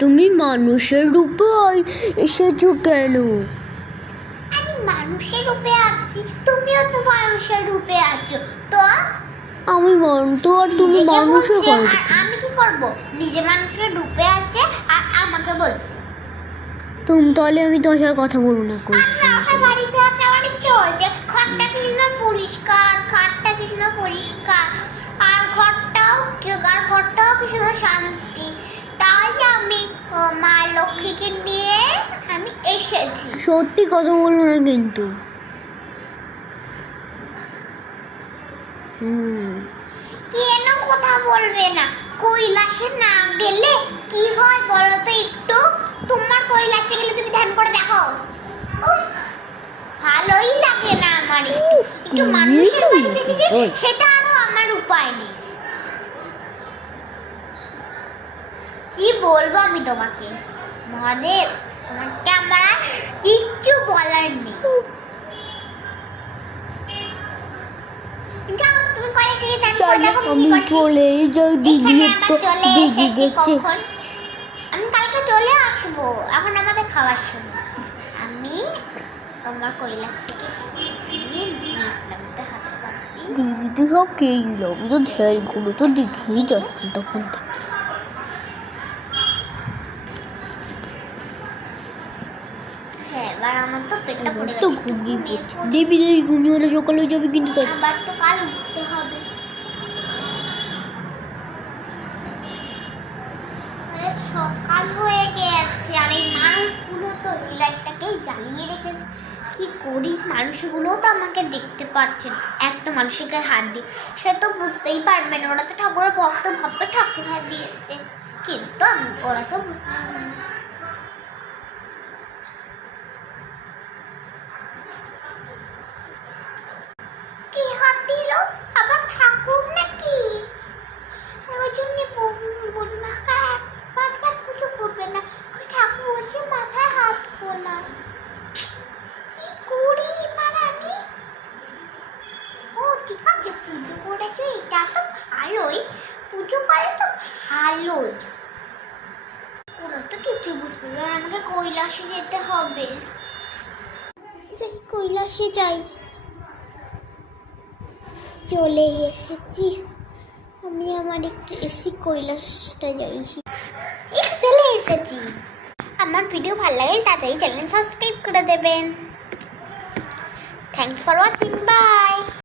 তুমি মানুষের রূপে এসেছো কেন? আমি মানুষের রূপে আছি, তুমিও তো মানুষের রূপে আছো। তো আমি তো আর তুমি মানুষের আর আমি কি করব? নিজে মানুষের রূপে আছে আর আমাকে বলছে তাহলে আমি তোমার সাথে কথা বলবো না। আমার বাড়িতে আছে, বাড়ি চলছে, ঘরটা কৃষ্ণ পরিষ্কার, খাটটা কৃষ্ণ পরিষ্কার, আর ঘরটাও কৃষ্ণ শান্তি। তাই আমি মা লক্ষ্মীকে নিয়ে আমি এসেছি। সত্যি কথা বলবো না কিন্তু। কেন কথা বলবে না? কৈলাসে না গেলে কি হয় বলো তো একটু? তোমার কৈলাসে গেলে তুমি ধ্যান করে দেখো, ভালোই লাগে না আমার। একটু মানুষের বাড়িতে এসেছি, সেটা আরো আমার উপায় নেই। কি বলবো আমি তোমাকে মহাদেব, তোমাকে আমার কিচ্ছু বলার নেই। আমি চলে যাই, দিদি তো দিদি গেছে। আমি কালকে চলে আসবো, এখন আমাদের খাওয়ার সময়। আমি তোমার কৈলাস থেকে দিদি তো সব খেয়ে গেল, আমি তো ধ্যানগুলো তো দেখেই যাচ্ছি তখন থেকে। এবার আমার তো পেটটা পড়ে তো গেছে। ঘুমিয়ে পড়ছে। দেবী ঘুমিয়ে হলে সকালে যাবে কিন্তু। আবার তো কাল উঠতে হবে। সকাল হয়ে গেছে আর এই মানুষগুলো তো এই লাইটটাকেই জ্বালিয়ে রেখেছে। কি করি? মানুষগুলো তো আমাকে দেখতে পাচ্ছে না। একটা মানুষের গায়ে হাত দিয়ে সে তো বুঝতেই পারবে না, ওরা তো ঠাকুরের ভক্ত ভাববে ঠাকুর হাত দিয়েছে, কিন্তু ওরা তো বুঝতে পারবে না। কি হাত দিল? আবার ঠাকুর নাকি? ওই জন্য বুড়িমাকে একবার পুজো করবে না, ঠাকুর বসে মাথায় হাত খোলা। কি করি এবার আমি? ও ঠিক আছে, পুজো করেছে, এটা তো ভালোই, পুজো করে তো ভালোই। ওরা তো কিছু বুঝবে না, আমাকে কৈলাসে যেতে হবে। কৈলাসে যাই। চলে এসেছি আমি, আমার একটু এসি কৈলাসটা যাই। চলে এসেছি। আমার ভিডিও ভালো লাগে তাড়াতাড়ি চ্যানেল সাবস্ক্রাইব করে দেবেন। Thanks for watching, by.